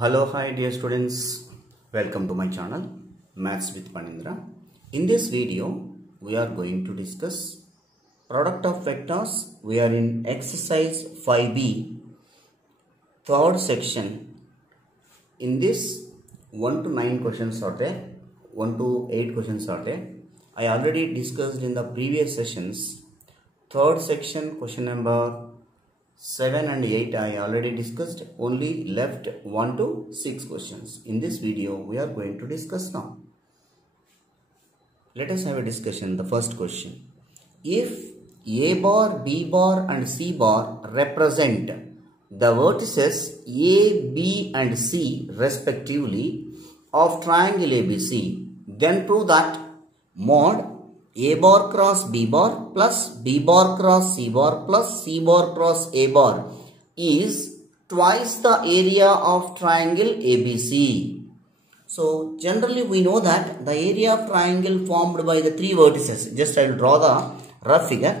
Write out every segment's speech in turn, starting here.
Hello, hi dear students, welcome to my channel Maths with Panindra. In this video we are going to discuss product of vectors. We are in exercise 5b, third section. In this 1 to 9 questions are there, 1 to 8 questions are there. I already discussed in the previous sessions. Third section question number 7 and 8 I already discussed, only left 1 to 6 questions. In this video we are going to discuss now. Let us have a discussion. The first question. If A bar, B bar and C bar represent the vertices A, B and C respectively of triangle ABC, then prove that mod A bar cross B bar plus B bar cross C bar plus C bar cross A bar is twice the area of triangle ABC. So generally we know that the area of triangle formed by the three vertices. Just I will draw the rough figure.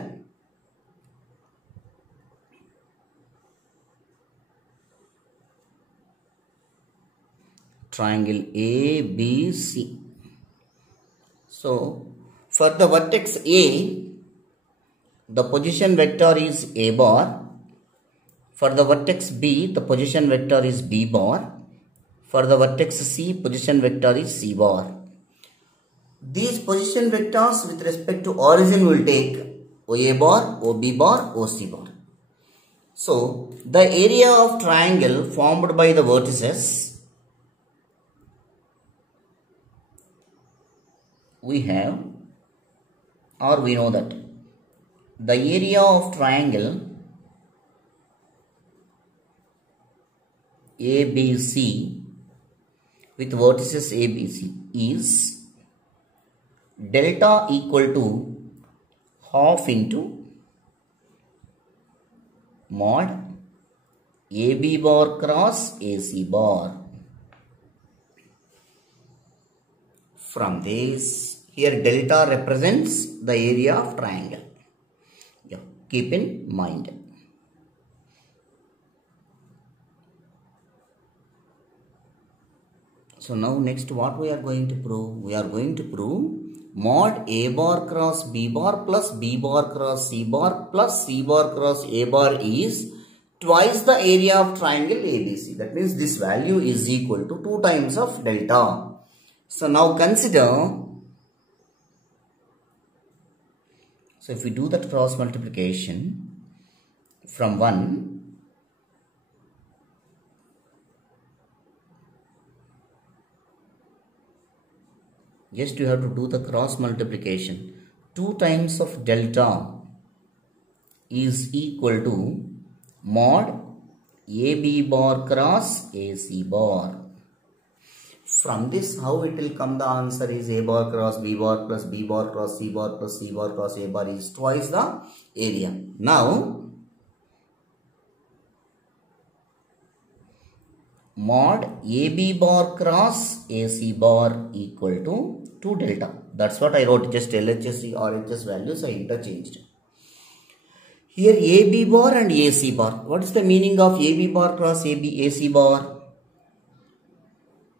Triangle ABC. So for the vertex A, the position vector is A bar. For the vertex B, the position vector is B bar. For the vertex C, position vector is C bar. These position vectors with respect to origin will take OA bar, OB bar, OC bar. So the area of triangle formed by the vertices we have, or we know that the area of triangle ABC with vertices ABC is delta equal to half into mod AB bar cross AC bar. From this, here delta represents the area of triangle. Yeah, keep in mind. So now next what we are going to prove? We are going to prove mod A bar cross B bar plus B bar cross C bar plus C bar cross A bar is twice the area of triangle ABC. That means this value is equal to 2 times of delta. So now consider, so if we do that cross multiplication from 1, just you have to do the cross multiplication. 2 times of delta is equal to mod AB bar cross AC bar. From this, how it will come? The answer is A bar cross B bar plus B bar cross C bar plus C bar cross A bar is twice the area. Now, mod AB bar cross AC bar equal to 2 delta. That's what I wrote. Just LHS or RHS values I interchanged. Here AB bar and AC bar. What is the meaning of AB bar cross AC bar?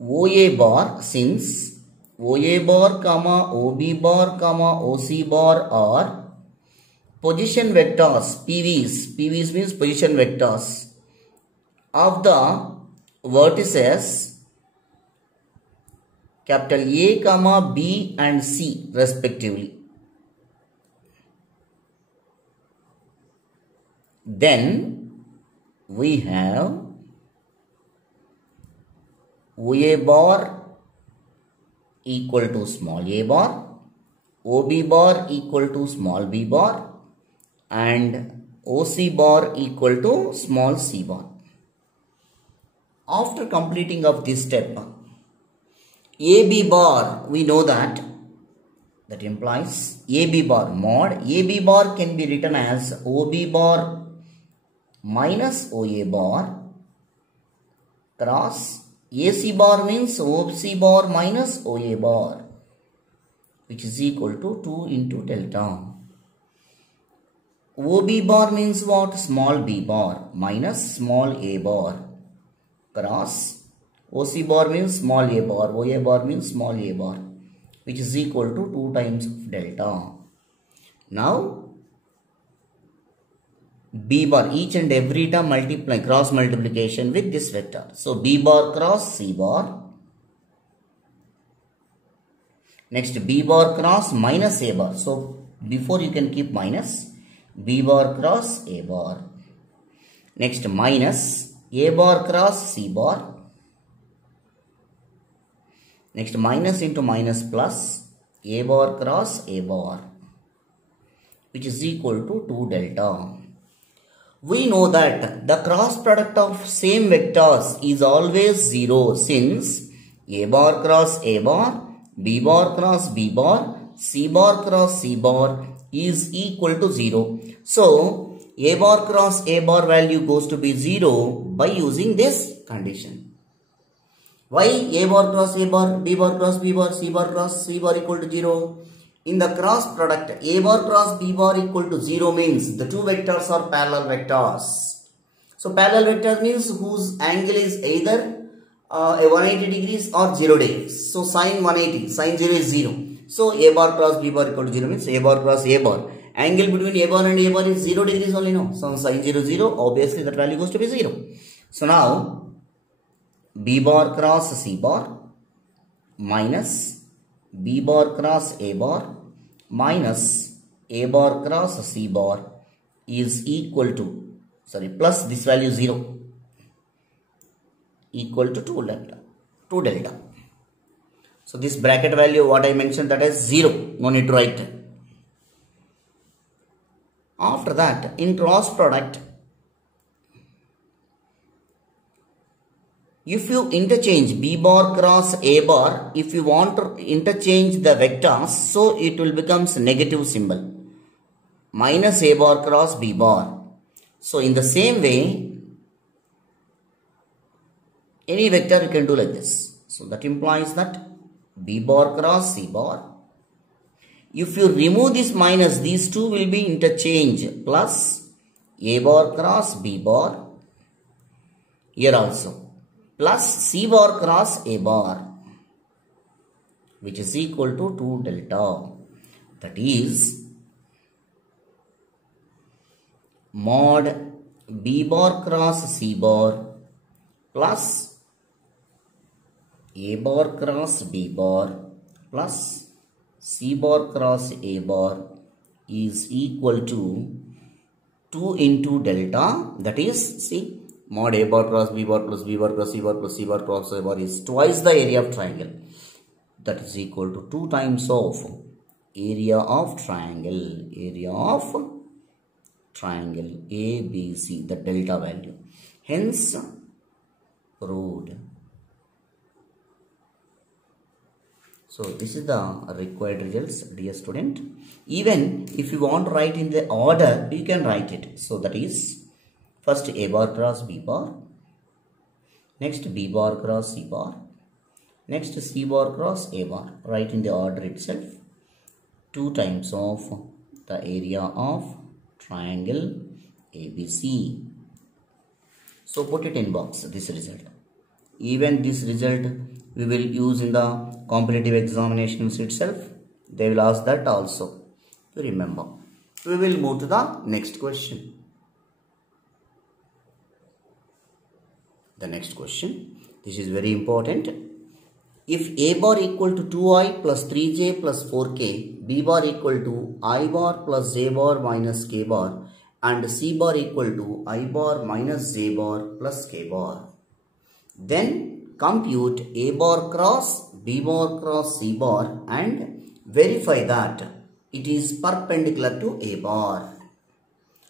OA bar, since OA bar comma OB bar comma OC bar are position vectors, PVs means position vectors of the vertices capital A comma B and C respectively. Then we have OA bar equal to small a bar, OB bar equal to small b bar and OC bar equal to small c bar. After completing of this step, AB bar, we know that implies AB bar mod AB bar can be written as OB bar minus OA bar cross AC bar means OC bar minus OA bar, which is equal to 2 into delta. OB bar means what? Small b bar minus small a bar cross OC bar means small a bar, OA bar means small a bar, which is equal to 2 times of delta. Now B bar, each and every term multiply, cross multiplication with this vector. So B bar cross C bar. Next B bar cross minus A bar. So before you can keep minus, B bar cross A bar. Next minus A bar cross C bar. Next minus into minus plus A bar cross A bar, which is equal to 2 delta. We know that the cross product of same vectors is always 0 since A bar cross A bar, B bar cross B bar, C bar cross C bar is equal to 0. So A bar cross A bar value goes to be 0 by using this condition. Why A bar cross A bar, B bar cross B bar, C bar cross C bar equal to 0? In the cross product, A bar cross B bar equal to 0 means the two vectors are parallel vectors. So parallel vectors means whose angle is either a 180 degrees or 0 degrees. So sine 180, sine 0 is 0. So A bar cross B bar equal to 0 means A bar cross A bar. Angle between A bar and A bar is 0 degrees only, no? So sine 0, 0, obviously that value goes to be 0. So now B bar cross C bar minus B bar cross A bar minus A bar cross C bar is equal to, plus this value 0, equal to 2 delta. So this bracket value what I mentioned, that is 0, no need to write. After that, in cross product, if you interchange B bar cross A bar, if you want to interchange the vectors, so it will becomes negative symbol, minus A bar cross B bar. So in the same way, any vector you can do like this. So that implies that B bar cross C bar. If you remove this minus, these two will be interchanged, plus A bar cross B bar, here also, plus C bar cross A bar, which is equal to 2 delta. That is mod B bar cross C bar plus A bar cross B bar plus C bar cross A bar is equal to 2 into delta. That is, see, mod A bar cross B bar plus B bar plus C bar plus C bar cross A bar is twice the area of triangle. That is equal to 2 times of area of triangle. Area of triangle ABC, the delta value. Hence, proved. So this is the required results, dear student. Even if you want to write in the order, you can write it. So that is, first A bar cross B bar, next B bar cross C bar, next C bar cross A bar. Write in the order itself. 2 times of the area of triangle ABC. So put it in box, this result. Even this result we will use in the competitive examinations itself. They will ask that also. To remember. We will move to the next question. The next question. This is very important. If A bar equal to 2i plus 3j plus 4k, B bar equal to I bar plus j bar minus k bar, and C bar equal to I bar minus j bar plus k bar, then compute A bar cross B bar cross C bar and verify that it is perpendicular to A bar.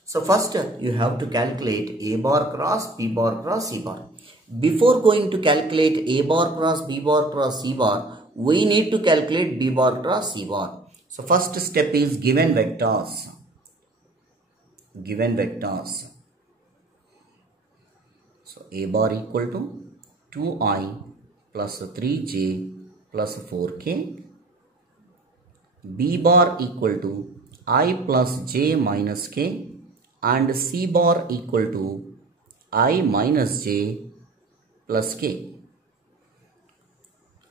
So first you have to calculate A bar cross B bar cross C bar. Before going to calculate A bar cross B bar cross C bar, we need to calculate B bar cross C bar. So first step is given vectors. Given vectors. So A bar equal to 2i plus 3j plus 4k. B bar equal to I plus j minus k. And C bar equal to I minus j plus k.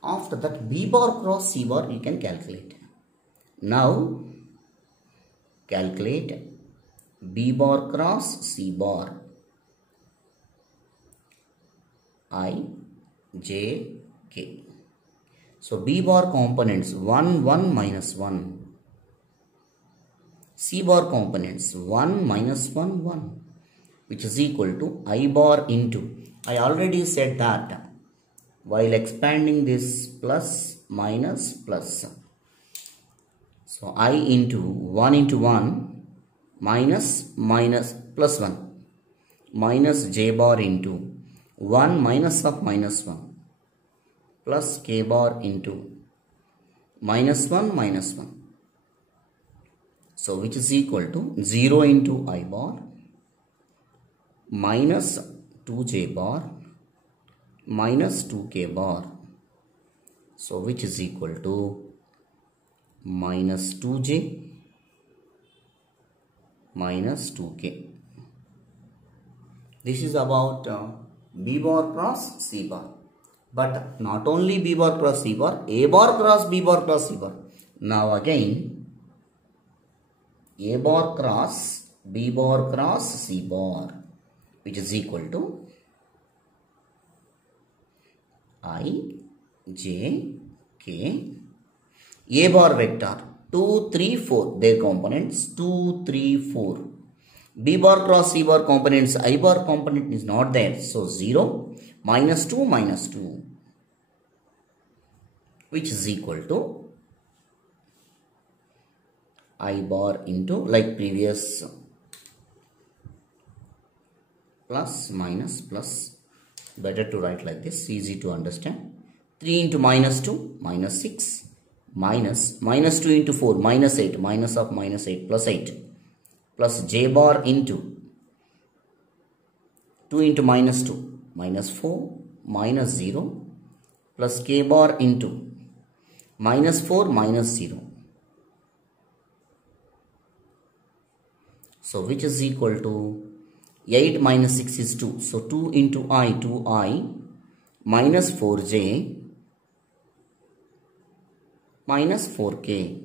After that, B bar cross C bar you can calculate. Now, calculate B bar cross C bar. I, J, K. So, B bar components 1, 1 minus 1. C bar components 1 minus 1, 1. Which is equal to I bar into. I already said that while expanding this plus, minus, plus. So, I into 1 minus, minus, plus 1. Minus J bar into 1 minus of minus 1 plus K bar into minus 1 minus 1. So, which is equal to 0 into I bar minus 2J bar minus 2K bar. So, which is equal to minus 2J minus 2K. This is about B bar cross C bar. But not only B bar cross C bar, A bar cross B bar cross C bar. Now again, A bar cross B bar cross C bar, which is equal to I, J, K. A bar vector 2, 3, 4. Their components 2, 3, 4. B bar cross C bar components, I bar component is not there. So, 0, minus 2, minus 2. Which is equal to I bar into, like previous, plus, minus, plus. Better to write like this, easy to understand. 3 into minus 2, minus 6. Minus 2 into 4, minus 8. Minus of minus 8, plus 8. Plus J bar into 2 into minus 2, minus 4, minus 0. Plus K bar into minus 4, minus 0. So, which is equal to 8 minus 6 is 2. So, 2 into I, 2I, minus 4J, minus 4K.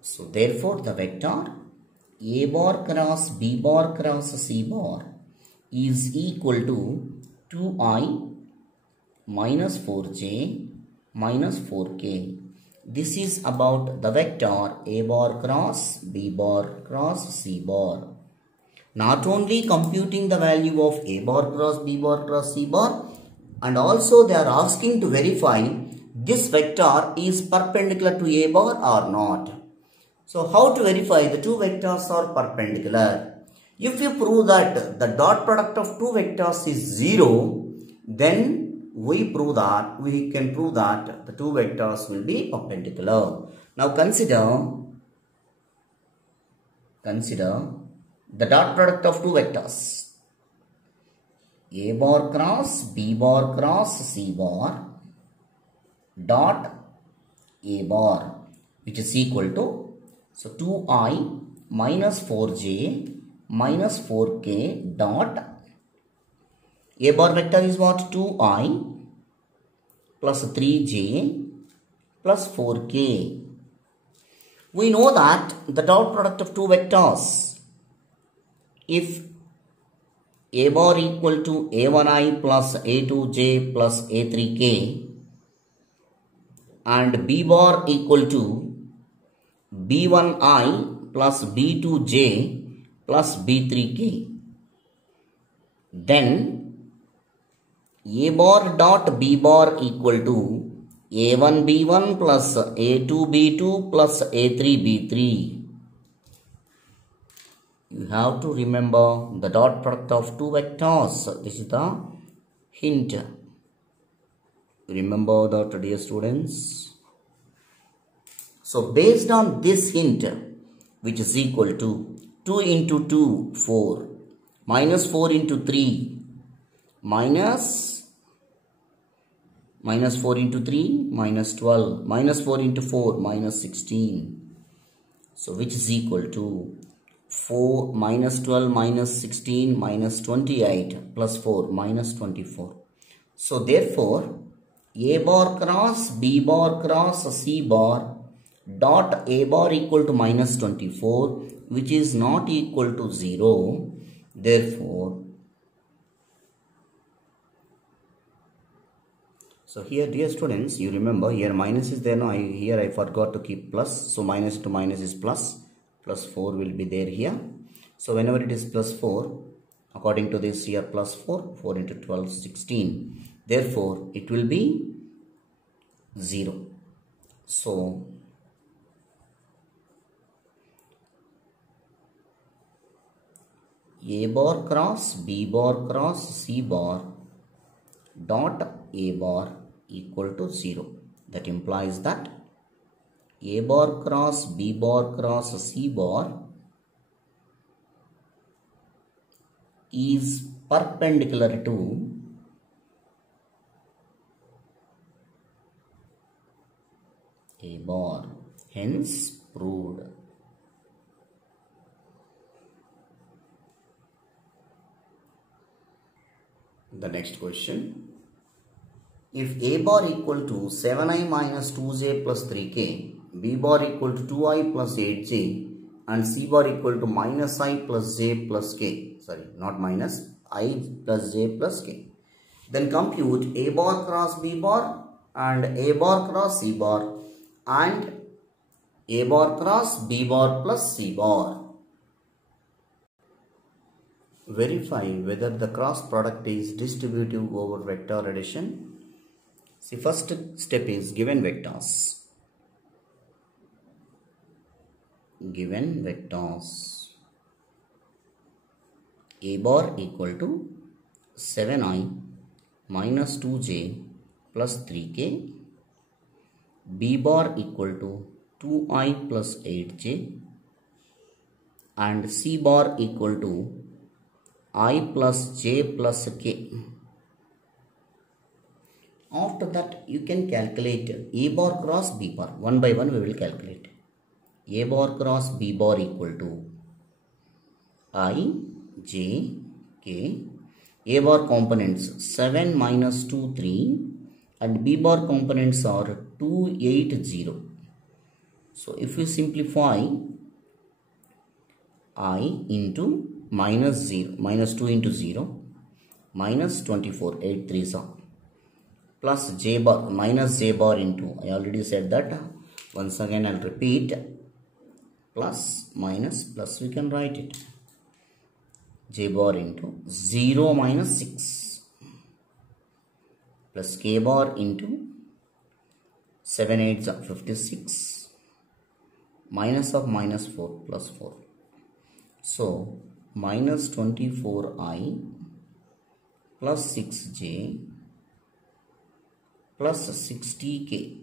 So, therefore, the vector A bar cross B bar cross C bar is equal to 2I minus 4J minus 4K. This is about the vector A bar cross B bar cross C bar. Not only computing the value of A bar cross B bar cross C bar, and also they are asking to verify this vector is perpendicular to A bar or not. So, how to verify the two vectors are perpendicular? If you prove that the dot product of two vectors is 0, then we can prove that the two vectors will be perpendicular. Now, consider the dot product of two vectors. A bar cross B bar cross C bar dot A bar, which is equal to, so 2I minus 4J minus 4K dot A bar vector is what? 2I plus 3J plus 4K. We know that the dot product of two vectors, if A bar equal to A1I plus A2J plus A3K and B bar equal to B1I plus B2J plus B3K, then A bar dot B bar equal to A1B1 plus A2B2 plus A3B3. You have to remember the dot product of two vectors. This is the hint. Remember that, dear students. So, based on this hint, which is equal to 2 into 2, 4, minus 4 into 3, minus 4 into 3, minus 12, minus 4 into 4, minus 16. So, which is equal to 4 minus 12 minus 16 minus 28 plus 4 minus 24. So, therefore, A bar cross B bar cross C bar dot A bar equal to minus 24, which is not equal to 0. Therefore, so here dear students, you remember here minus is there now. Here I forgot to keep plus. So minus to minus is plus. Plus 4 will be there here. So whenever it is plus 4, according to this here plus 4, 4 into 12, 16. Therefore, it will be 0. So, A bar cross B bar cross C bar dot A bar equal to 0. That implies that A bar cross B bar cross C bar is perpendicular to A bar, hence proved. The next question. If A bar equal to 7i minus 2j plus 3k, B bar equal to 2i plus 8j, and C bar equal to minus I plus j plus k, sorry, not minus, I plus j plus k, then compute A bar cross B bar and A bar cross C bar and A bar cross B bar plus C bar. Verify whether the cross product is distributive over vector addition. See, first step is given vectors. Given vectors. A bar equal to 7i minus 2j plus 3k. B bar equal to 2i plus 8j. And C bar equal to I plus j plus k. After that, you can calculate A bar cross B bar. One by one we will calculate. A bar cross B bar equal to I, j, k. A bar components 7 minus 2, 3. And B bar components are 2, 8, 0. So, if we simplify I into minus 0, minus 2 into 0, minus 24, 8 3s are, plus j bar, minus j bar into, I already said that, once again I'll repeat, plus, minus, plus we can write it, j bar into 0 minus 6, plus k bar into 7 8s are 56, minus of minus 4 plus 4. So, minus 24i plus 6j plus 60k.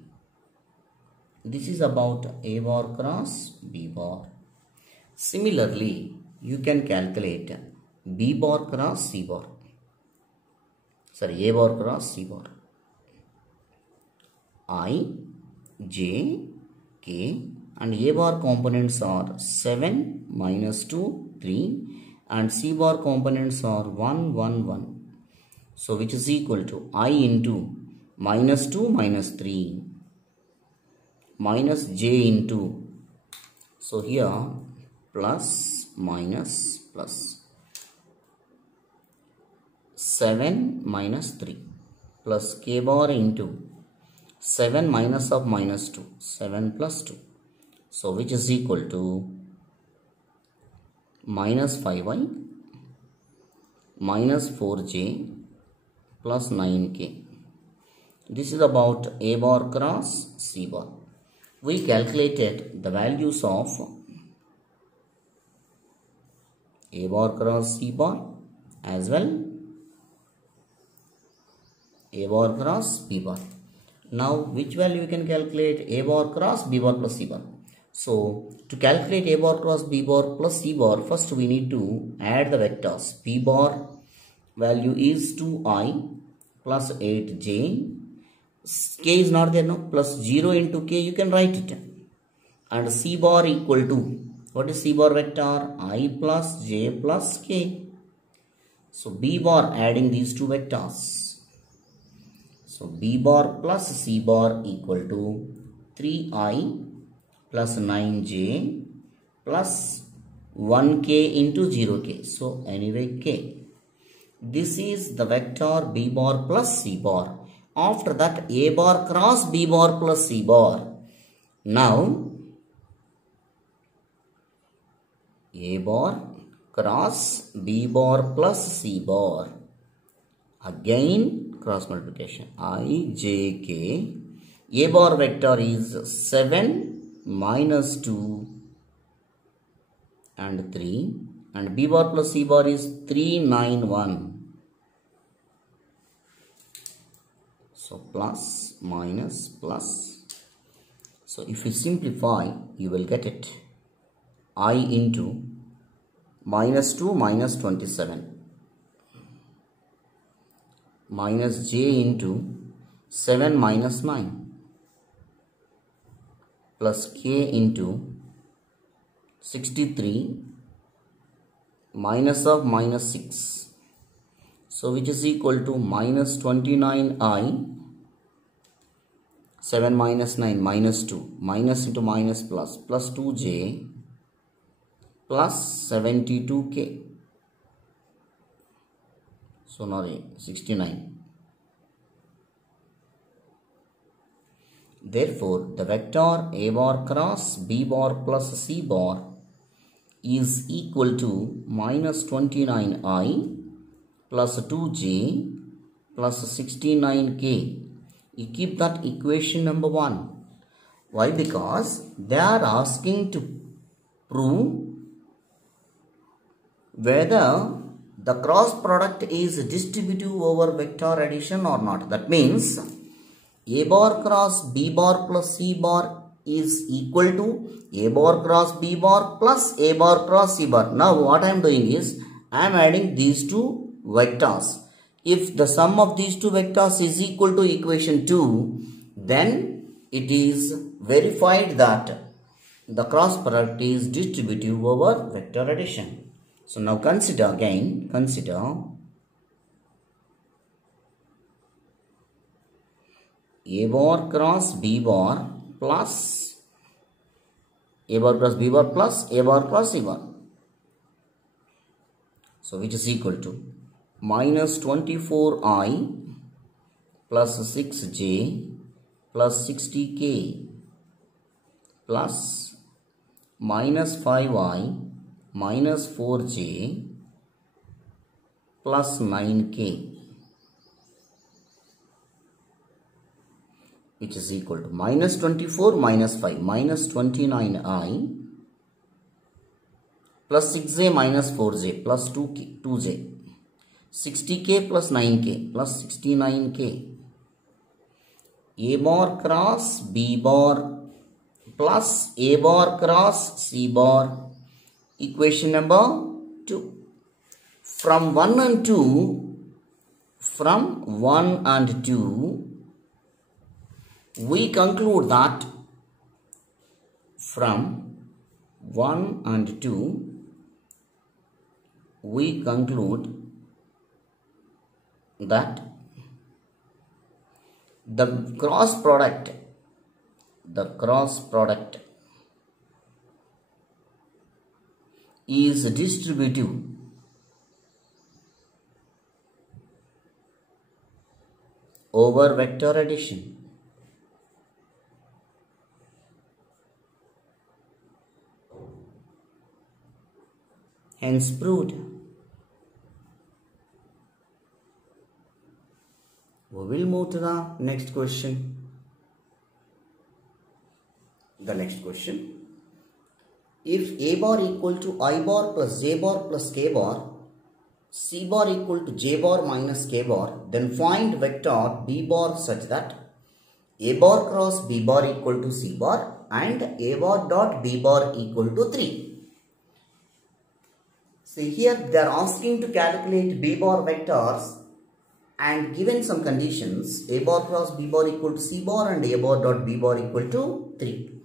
This is about A bar cross B bar. Similarly, you can calculate B bar cross C bar. Sorry, A bar cross C bar. I, j, k and A bar components are 7 minus 2, 3 and C bar components are 1, 1, 1. So, which is equal to I into minus 2 minus 3 minus j into, so here plus minus plus 7 minus 3 plus k bar into 7 minus of minus 2, 7 plus 2. So, which is equal to minus 5i minus 4j plus 9k. This is about A bar cross C bar. We calculated the values of A bar cross C bar as well A bar cross B bar. Now, which value we can calculate? A bar cross B bar plus C bar. So, to calculate A bar cross B bar plus C bar, first we need to add the vectors. B bar value is 2i plus 8j. K is not there now, plus 0 into k, you can write it. And C bar equal to, what is C bar vector? I plus j plus k. So, B bar adding these two vectors. So B bar plus C bar equal to 3I plus 9J plus 1K into 0K. So anyway K. This is the vector B bar plus C bar. After that A bar cross B bar plus C bar. Now A bar cross B bar plus C bar. Again cross multiplication. I, J, K. A bar vector is 7 minus 2 and 3. And B bar plus C bar is 3, 9, 1. So plus, minus, plus. So if you simplify, you will get it. I into minus 2 minus 27. Minus J into 7 minus 9. Plus K into 63 minus of minus 6. So which is equal to minus 29I. 7 minus 9 minus 2. Minus into minus plus. Plus 2J plus 72K. So now 69. Therefore, the vector A bar cross B bar plus C bar is equal to minus 29I plus 2J plus 69K. You keep that equation number 1. Why? Because they are asking to prove whether the cross product is distributive over vector addition or not. That means A bar cross B bar plus C bar is equal to A bar cross B bar plus A bar cross C bar. Now what I am doing is I am adding these two vectors. If the sum of these two vectors is equal to equation 2, then it is verified that the cross product is distributive over vector addition. So now consider A bar cross B bar plus A bar cross B bar plus A bar cross C bar. So which is equal to minus 24I plus 6J plus 60K plus minus 5I minus 4J plus 9K, which is equal to minus 24 minus 5 minus 29I plus 6J minus 4J plus 2J 60K plus 9K plus 69K. A bar cross B bar plus A bar cross C bar. Equation number 2. From 1 and 2, we conclude that from 1 and 2, we conclude that the cross product is distributive over vector addition. Hence proved. We will move to the next question. The next question. If A bar equal to I bar plus J bar plus K bar, C bar equal to J bar minus K bar, then find vector B bar such that A bar cross B bar equal to C bar and A bar dot B bar equal to 3. See here they are asking to calculate B bar vectors and given some conditions A bar cross B bar equal to C bar and A bar dot B bar equal to 3.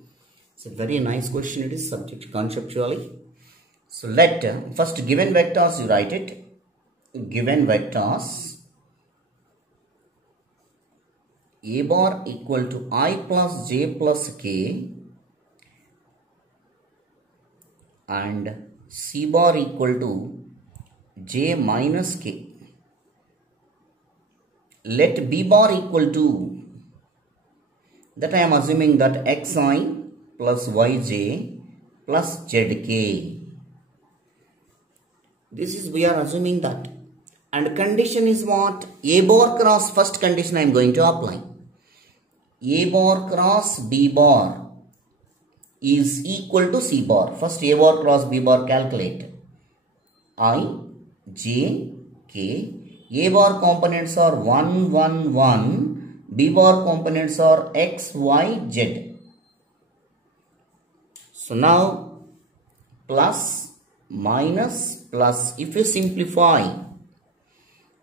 It's a very nice question. It is subject conceptually. So let first given vectors you write it. Given vectors A bar equal to I plus j plus k and C bar equal to j minus k. Let B bar equal to, that I am assuming that xi plus yj plus zk. This is, we are assuming that. And condition is what? A bar cross, first condition I am going to apply. A bar cross B bar is equal to C bar. First A bar cross B bar calculate. I, j, k. A bar components are 1, 1, 1. B bar components are x, y, z. So now plus, minus, plus. If you simplify,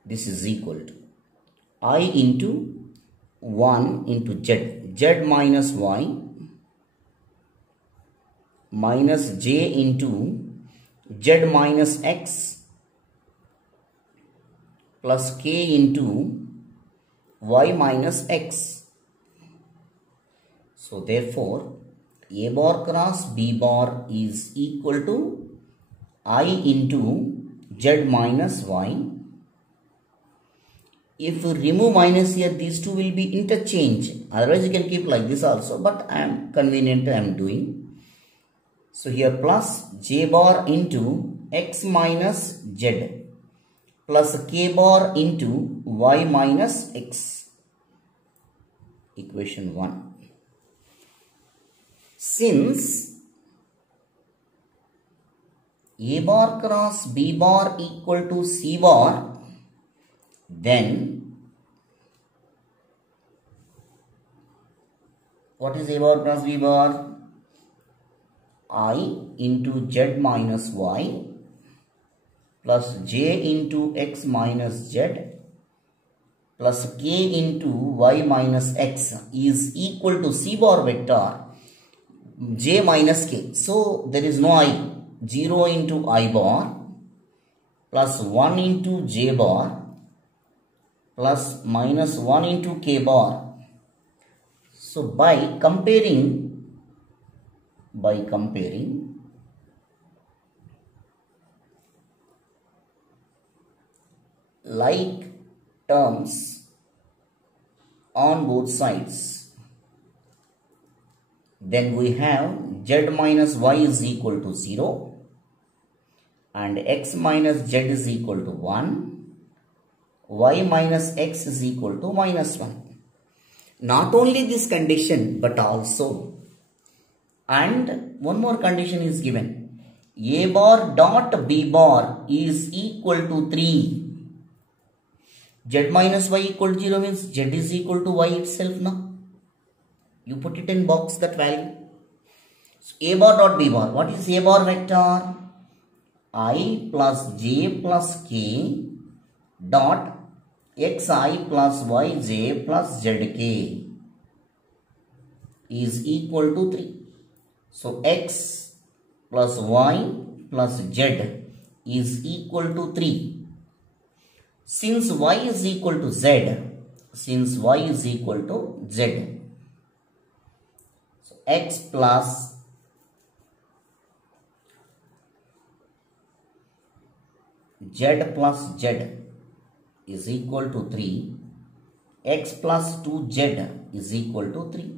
this is equal to I into 1 into z. Z minus y minus j into z minus x plus k into y minus x. So therefore, A bar cross B bar is equal to I into z minus y. If you remove minus here, these two will be interchange. Otherwise, you can keep like this also. But I am convenient, I am doing. So here plus j bar into x minus z plus k bar into y minus x. Equation 1. Since A bar cross B bar equal to C bar, then what is A bar cross B bar? I into z minus y plus j into x minus z plus k into y minus x is equal to C bar vector j minus k. So there is no I. 0 into I bar plus 1 into j bar plus minus 1 into k bar. So by comparing like terms on both sides, then we have z minus y is equal to 0 and x minus z is equal to 1, y minus x is equal to minus 1. Not only this condition, but also, and one more condition is given. A bar dot B bar is equal to 3. Z minus y equal to 0 means z is equal to y itself now. You put it in box, that value. So A bar dot B bar. What is A bar vector? I plus j plus k dot xi plus yj plus zk is equal to 3. So x plus y plus z is equal to 3. Since y is equal to z, so x plus z plus z is equal to 3. X plus 2z is equal to 3.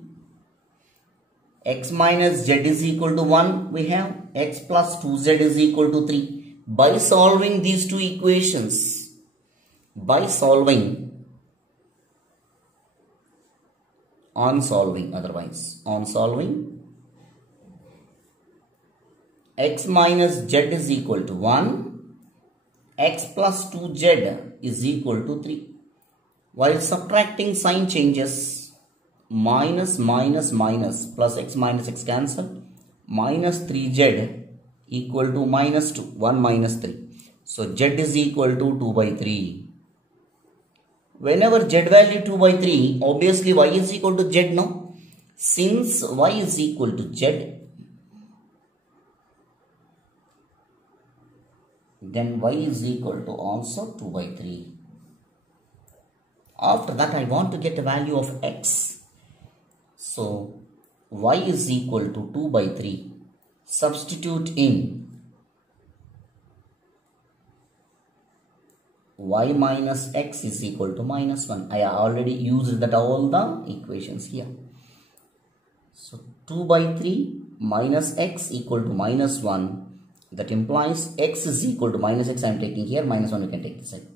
X minus z is equal to 1. We have x plus 2z is equal to 3. By solving these two equations, on solving x minus z is equal to 1, x plus 2z is equal to 3. While subtracting, sign changes. Minus plus x minus x cancel. Minus 3z equal to minus 2. 1 minus 3. So z is equal to 2 by 3. Whenever z value 2 by 3, obviously y is equal to z, no? Since y is equal to z, then y is equal to also 2 by 3. After that, I want to get the value of x. So y is equal to 2 by 3. Substitute in y minus x is equal to minus 1. I already used that all the equations here. So 2 by 3 minus x equal to minus 1. That implies x is equal to minus x I am taking here, minus 1 you can take this side.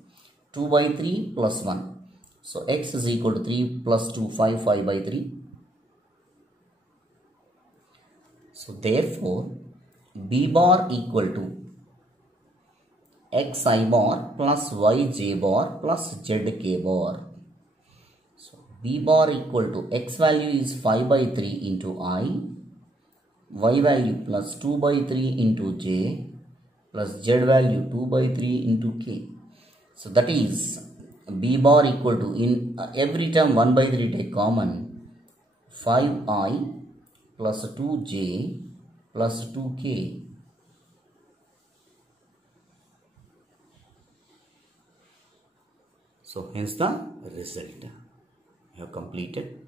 2 by 3 plus 1. So x is equal to 3 plus 2, 5 by 3. So therefore, b bar equal to xi bar plus yj bar plus zk bar. So b bar equal to x value is 5 by 3 into I, y value plus 2 by 3 into j plus z value 2 by 3 into k. So that is b bar equal to, in every term 1 by 3 take common, 5i plus 2j plus 2k. So hence the result. You have completed.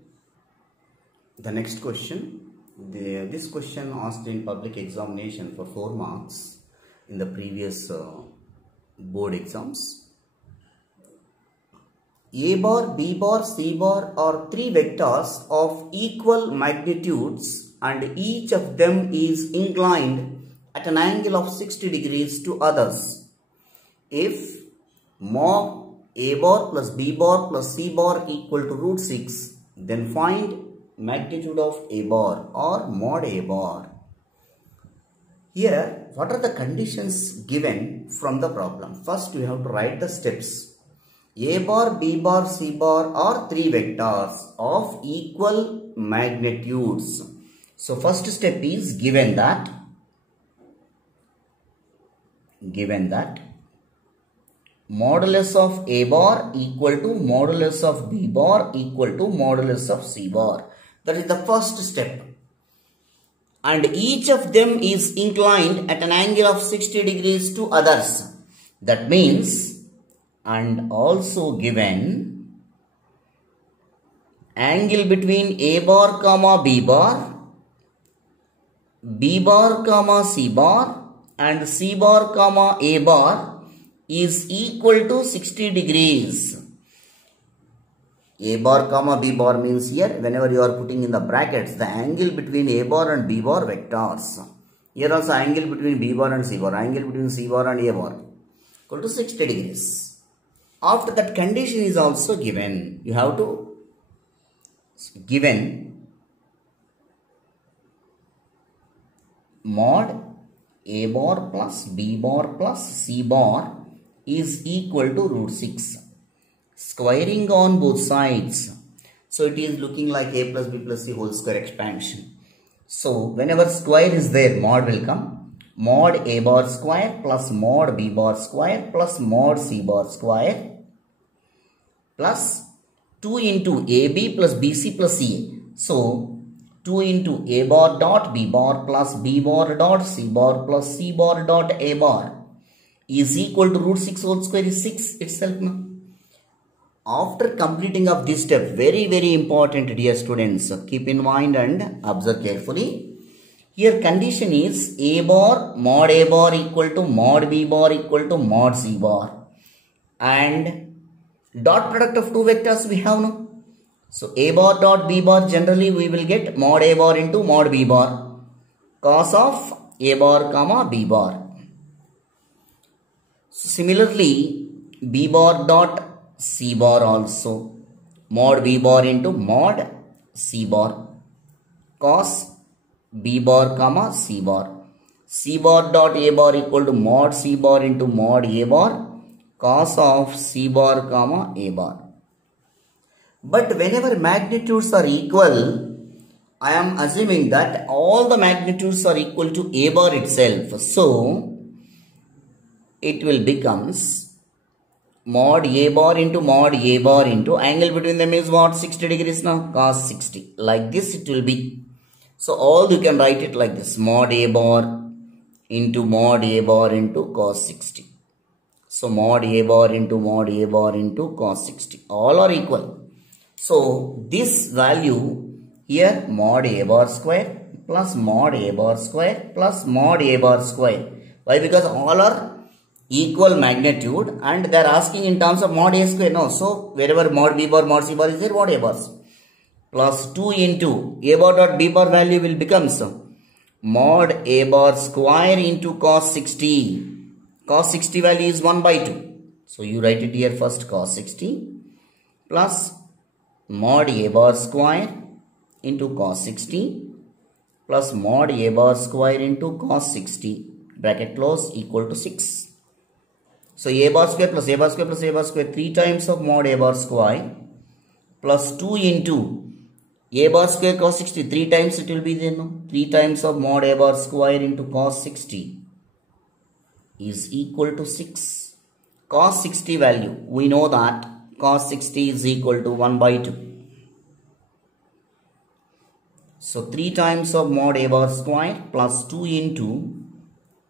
The next question. This question asked in public examination for 4 marks in the previous board exams. A bar, B bar, C bar are 3 vectors of equal magnitudes and each of them is inclined at an angle of 60 degrees to others. If mod A bar plus B bar plus C bar equal to root 6, then find magnitude of A bar or mod A bar. Here, what are the conditions given from the problem? First, we have to write the steps. A bar, B bar, C bar are 3 vectors of equal magnitudes. So, first step is given that modulus of A bar equal to modulus of B bar equal to modulus of C bar. That is the first step. And each of them is inclined at an angle of 60 degrees to others. That means, and also given angle between A bar comma B bar, B bar comma C bar and C bar comma A bar is equal to 60 degrees. A bar comma B bar means here whenever you are putting in the brackets the angle between A bar and B bar vectors. Here also angle between B bar and C bar, angle between C bar and A bar equal to 60 degrees. After that condition is also given. You have to given mod A bar plus B bar plus C bar is equal to root 6. Squaring on both sides. So it is looking like A plus B plus C whole square expansion. So whenever square is there, mod will come. Mod A bar square plus mod B bar square plus mod C bar square plus 2 into AB plus BC plus CA. So 2 into A bar dot B bar plus B bar dot C bar plus C bar dot A bar is equal to root 6 whole square is 6 itself. No? After completing of this step, very important dear students, keep in mind and observe carefully. Here condition is A bar equal to mod B bar equal to mod C bar. And dot product of 2 vectors we have now. So A bar dot B bar, generally we will get mod A bar into mod B bar cos of A bar comma B bar. So similarly B bar dot C bar also mod B bar into mod C bar cos B bar comma C bar. C bar dot A bar equal to mod C bar into mod A bar cos of C bar comma A bar. But whenever magnitudes are equal, I am assuming that all the magnitudes are equal to A bar itself. So it will becomes mod A bar into angle between them is what? 60 degrees now, cos 60. Like this it will be. So all you can write it like this, mod A bar into cos 60. So mod a bar into cos 60. All are equal. So this value here mod a bar square plus mod a bar square plus mod a bar square. Why? Because all are equal magnitude and they are asking in terms of mod a square. No. So wherever mod b bar mod c bar is there, mod a bars. Plus 2 into a bar dot b bar value will become mod a bar square into cos 60. Cos 60 value is 1 by 2. So you write it here first, cos 60 plus mod a bar square into cos 60 plus mod a bar square into cos 60 bracket close equal to 6. So a bar square plus a bar square plus a bar square 3 times of mod a bar square plus 2 into a bar square cos 60 3 times it will be there, no? 3 times of mod a bar square into cos 60 is equal to 6. Cos 60 value, we know that cos 60 is equal to 1 by 2. So 3 times of mod a bar square plus 2 into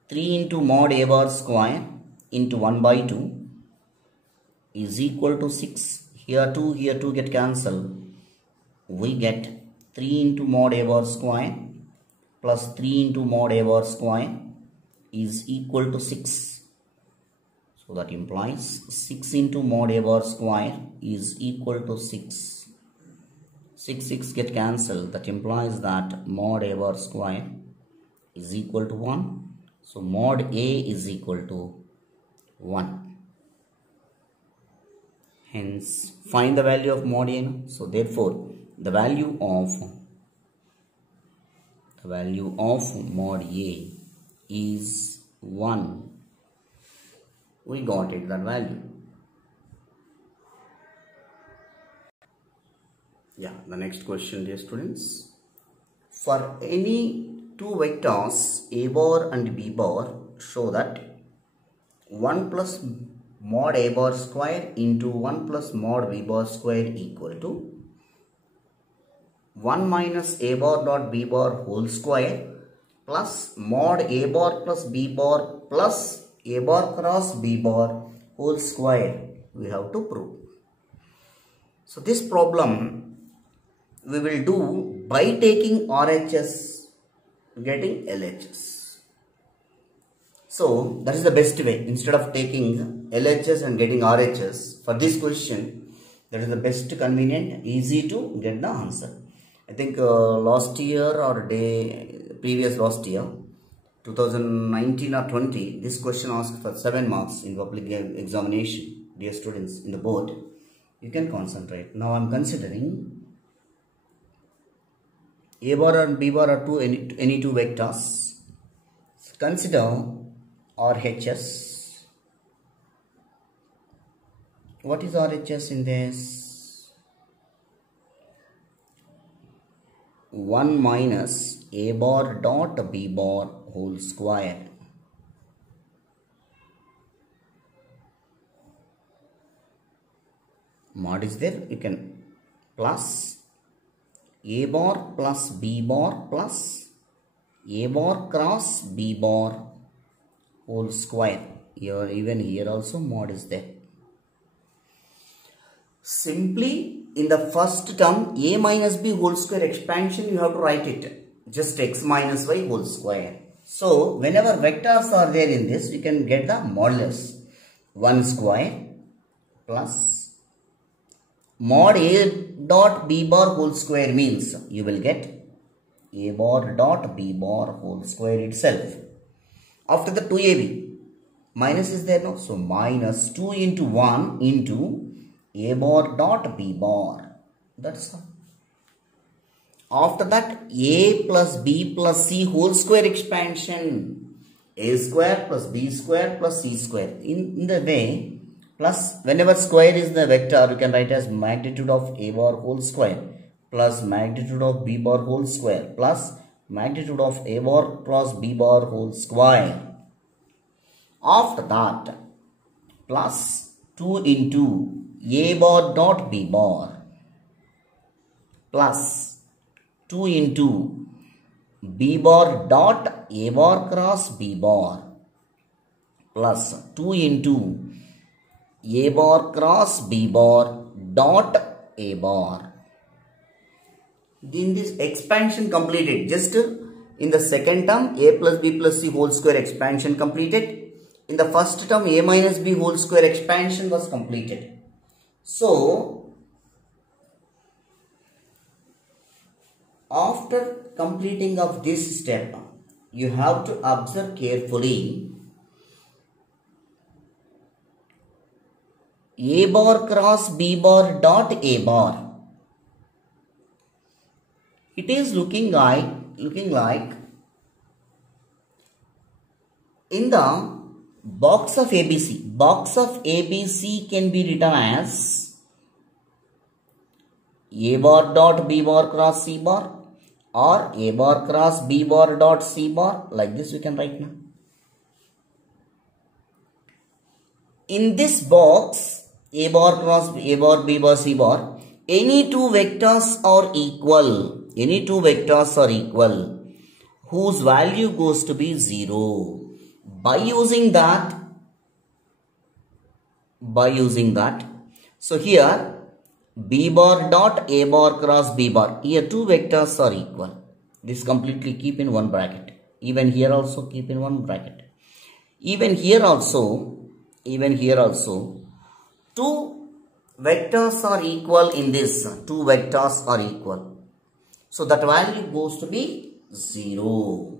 3 into mod a bar square into 1 by 2 is equal to 6. Here 2 get cancelled. We get 3 into mod a bar square plus 3 into mod a bar square is equal to 6. So that implies 6 into mod a bar square is equal to 6. 6 get cancelled. That implies that mod a bar square is equal to 1. So mod a is equal to 1. Hence find the value of mod a. So therefore the value of mod a is 1. We got it, that value. Yeah, the next question, dear students. For any two vectors a bar and b bar, show that 1 plus mod a bar square into 1 plus mod b bar square equal to 1 minus a bar dot b bar whole square plus mod a bar plus b bar plus a bar cross b bar whole square. We have to prove. So this problem we will do by taking RHS, getting LHS. So that is the best way. Instead of taking LHS and getting RHS, for this question, that is the best convenient, easy to get the answer. I think last year or previous last year, 2019 or 20, this question asked for 7 marks in public examination. Dear students, in the board, you can concentrate. Now I am considering a bar and b bar are any two vectors. Consider RHS. What is RHS in this? 1 minus a bar dot b bar whole square. Mod is there, you can plus a bar plus b bar plus a bar cross b bar whole square. Here, even here also mod is there. Simply in the first term a minus b whole square expansion, you have to write it just x minus y whole square. So whenever vectors are there in this, you can get the modulus. 1 square plus mod a dot b bar whole square means you will get a bar dot b bar whole square itself. After the 2ab, minus is there, no? So minus 2 into 1 into a bar dot b bar. That's all. After that, a plus b plus c whole square expansion. A square plus b square plus c square. In the way, plus whenever square is the vector, you can write as magnitude of a bar whole square plus magnitude of b bar whole square plus magnitude of a bar cross b bar whole square. After that, plus 2 into a bar dot b bar plus 2 into b bar dot a bar cross b bar plus 2 into A bar cross B bar dot A bar. Then this expansion completed. Just in the second term, A plus B plus C whole square expansion completed. In the first term, A minus B whole square expansion was completed. So, after completing of this step, you have to observe carefully. A bar cross B bar dot A bar. It is looking like in the box of ABC. Box of ABC can be written as A bar dot B bar cross C bar or A bar cross B bar dot C bar. Like this we can write now. In this box, A bar cross A bar B bar C bar, any two vectors are equal. Any two vectors are equal whose value goes to be 0. By using that, so here B bar dot A bar cross B bar, here two vectors are equal. This completely keep in one bracket. Even here also keep in one bracket. Even here also two vectors are equal in this. Two vectors are equal. So that value goes to be 0.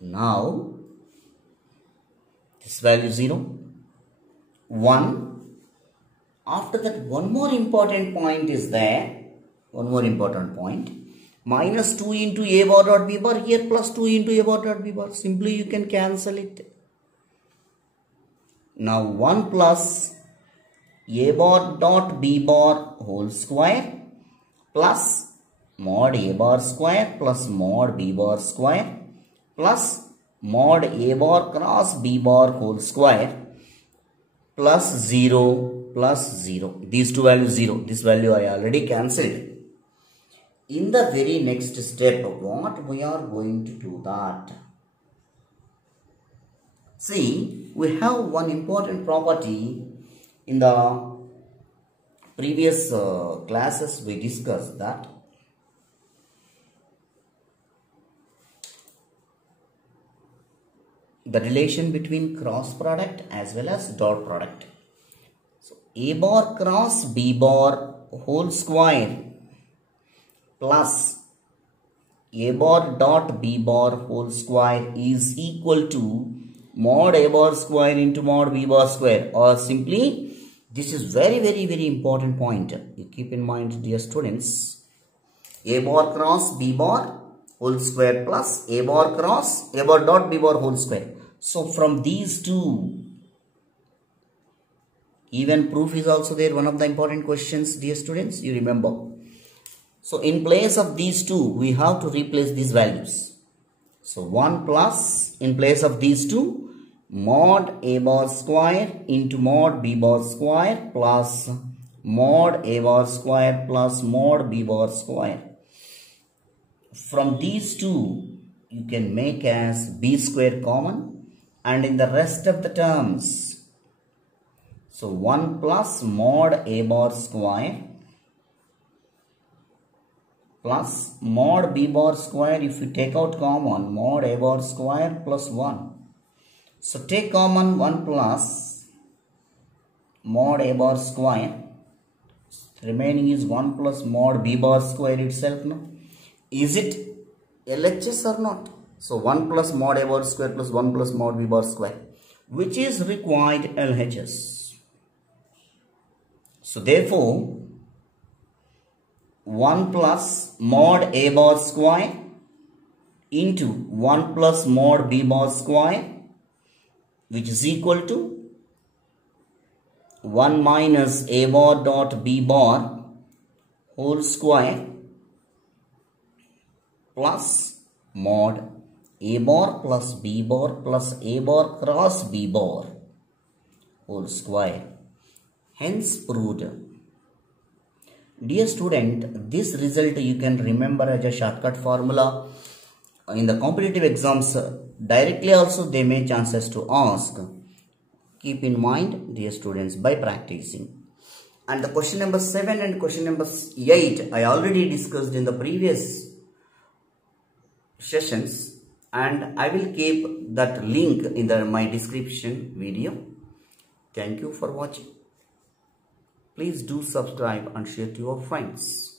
Now, this value 0, 1. After that, one more important point is there. One more important point. Minus 2 into A bar dot B bar. Here plus 2 into A bar dot B bar. Simply you can cancel it. Now 1 plus A bar dot B bar whole square plus mod A bar square plus mod B bar square plus mod A bar cross B bar whole square plus 0 plus 0. These two values 0. This value I already cancelled. In the very next step, what we are going to do that? See, we have one important property in the previous classes we discussed that the relation between cross product as well as dot product. So, A bar cross B bar whole square plus A bar dot B bar whole square is equal to mod A bar square into mod B bar square, or simply, this is very important point. You keep in mind, dear students, A bar cross B bar whole square plus A bar cross A bar dot B bar whole square. So from these two, even proof is also there. One of the important questions, dear students, you remember. So in place of these two, we have to replace these values. So 1 plus, in place of these two, mod A bar square into mod B bar square plus mod A bar square plus mod B bar square. From these two, you can make as B square common, and in the rest of the terms, so 1 plus mod A bar square plus mod B bar square, if you take out common, mod A bar square plus 1. So take common 1 plus mod A bar square, remaining is 1 plus mod B bar square itself. No? Is it LHS or not? So 1 plus mod A bar square plus 1 plus mod B bar square, which is required LHS. So therefore, 1 plus mod A bar square into 1 plus mod B bar square, which is equal to 1 minus A bar dot B bar whole square plus mod A bar plus B bar plus A bar cross B bar whole square. Hence proved. Dear student, this result you can remember as a shortcut formula. In the competitive exams, directly also they may chances to ask keep in mind, dear students, by practicing. And the question number 7 and question number 8 I already discussed in the previous sessions, and I will keep that link in my description video. Thank you for watching. Please do subscribe and share to your friends.